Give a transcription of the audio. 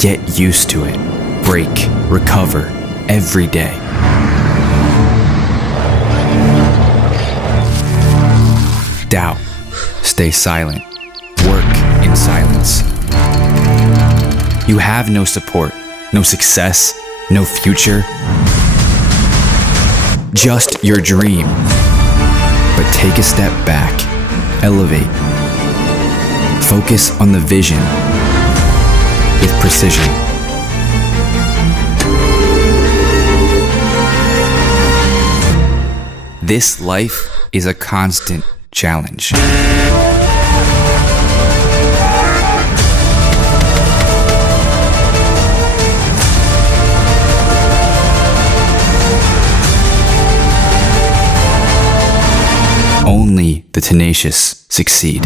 Get used to it. Break, recover, every day. Doubt. Stay silent. Work in silence. You have no support, no success, no future. Just your dream. But take a step back. Elevate. Focus on the vision with precision. This life is a constant challenge. Only the tenacious succeed.